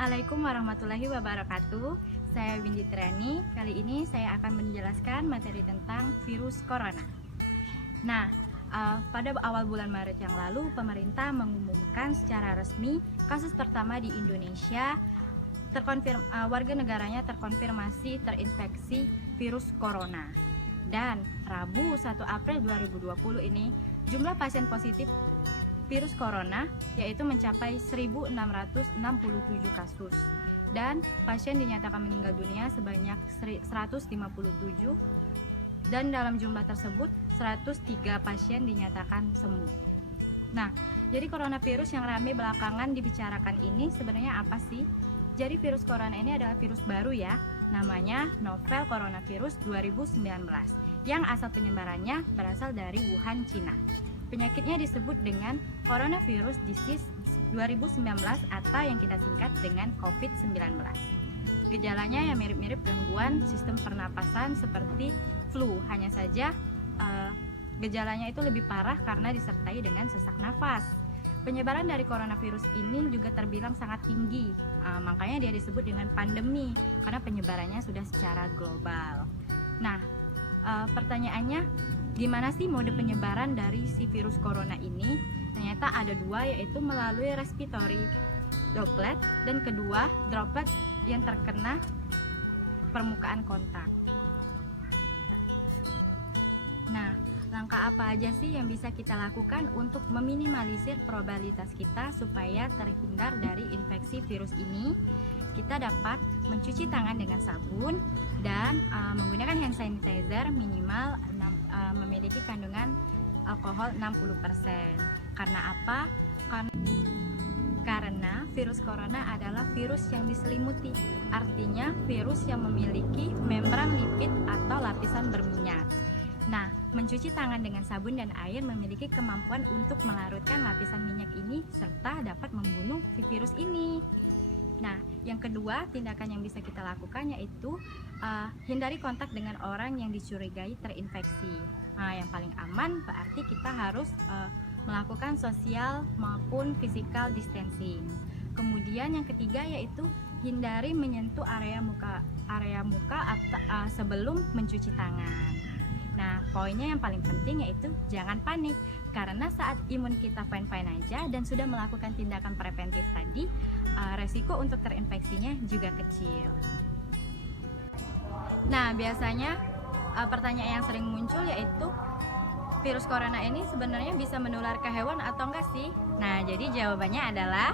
Assalamualaikum warahmatullahi wabarakatuh. Saya Windy Triani. Kali ini saya akan menjelaskan materi tentang virus corona. Nah, pada awal bulan Maret yang lalu, pemerintah mengumumkan secara resmi kasus pertama di Indonesia warga negaranya terkonfirmasi terinfeksi virus corona. Dan Rabu 1 April 2020 ini, jumlah pasien positif virus corona yaitu mencapai 1.667 kasus dan pasien dinyatakan meninggal dunia sebanyak 157 dan dalam jumlah tersebut 103 pasien dinyatakan sembuh. Nah, jadi coronavirus yang ramai belakangan dibicarakan ini sebenarnya apa sih? Jadi virus corona ini adalah virus baru ya, namanya novel coronavirus 2019 yang asal penyebarannya berasal dari Wuhan, Cina. Penyakitnya disebut dengan coronavirus disease 2019 atau yang kita singkat dengan COVID-19. Gejalanya yang mirip-mirip gangguan sistem pernapasan seperti flu, hanya saja gejalanya itu lebih parah karena disertai dengan sesak nafas. Penyebaran dari coronavirus ini juga terbilang sangat tinggi, makanya dia disebut dengan pandemi karena penyebarannya sudah secara global. Nah, pertanyaannya, gimana sih mode penyebaran dari si virus corona ini? Ternyata ada dua, yaitu melalui respiratory droplet dan kedua droplet yang terkena permukaan kontak. Nah, langkah apa aja sih yang bisa kita lakukan untuk meminimalisir probabilitas kita supaya terhindar dari infeksi virus ini? Kita dapat mencuci tangan dengan sabun dan menggunakan hand sanitizer minimal memiliki kandungan alkohol 60%. Karena apa? Karena virus corona adalah virus yang diselimuti, artinya virus yang memiliki membran lipid atau lapisan berminyak. Nah, mencuci tangan dengan sabun dan air memiliki kemampuan untuk melarutkan lapisan minyak ini serta dapat membunuh virus ini. Nah, yang kedua, tindakan yang bisa kita lakukan yaitu hindari kontak dengan orang yang dicurigai terinfeksi. Nah, yang paling aman berarti kita harus melakukan social maupun physical distancing. Kemudian yang ketiga yaitu hindari menyentuh area muka atau sebelum mencuci tangan. Nah, poinnya yang paling penting yaitu jangan panik, karena saat imun kita fine-fine aja dan sudah melakukan tindakan preventif tadi, resiko untuk terinfeksinya juga kecil. Nah, biasanya pertanyaan yang sering muncul yaitu virus corona ini sebenarnya bisa menular ke hewan atau enggak sih? Nah, jadi jawabannya adalah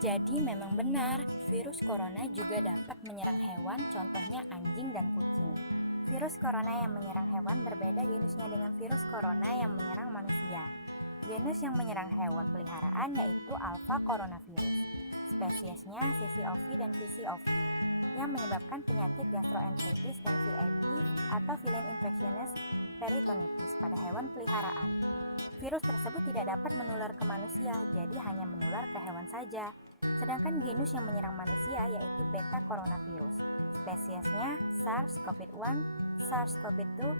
jadi memang benar, virus corona juga dapat menyerang hewan, contohnya anjing dan kucing. Virus corona yang menyerang hewan berbeda genusnya dengan virus corona yang menyerang manusia. Genus yang menyerang hewan peliharaan yaitu Alpha coronavirus. Spesiesnya CCOV dan VCOV yang menyebabkan penyakit gastroenteritis dan VIP atau villain infectious peritonitis pada hewan peliharaan. Virus tersebut tidak dapat menular ke manusia, jadi hanya menular ke hewan saja. Sedangkan genus yang menyerang manusia yaitu Beta coronavirus. Spesiesnya SARS-CoV-1, SARS-CoV-2,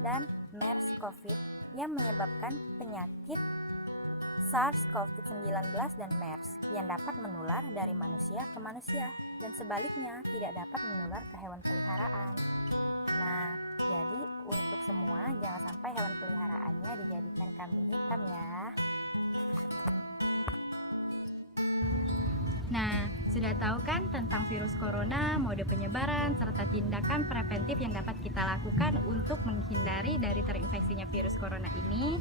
dan MERS-CoV yang menyebabkan penyakit SARS-CoV-19 dan MERS yang dapat menular dari manusia ke manusia dan sebaliknya tidak dapat menular ke hewan peliharaan. Nah, jadi untuk semua jangan sampai hewan peliharaannya dijadikan kambing hitam ya. Nah, sudah tahu kan tentang virus corona, mode penyebaran, serta tindakan preventif yang dapat kita lakukan untuk menghindari dari terinfeksinya virus corona ini.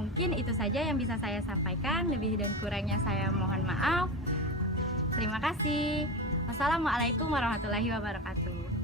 Mungkin itu saja yang bisa saya sampaikan, lebih dan kurangnya saya mohon maaf. Terima kasih. Wassalamualaikum warahmatullahi wabarakatuh.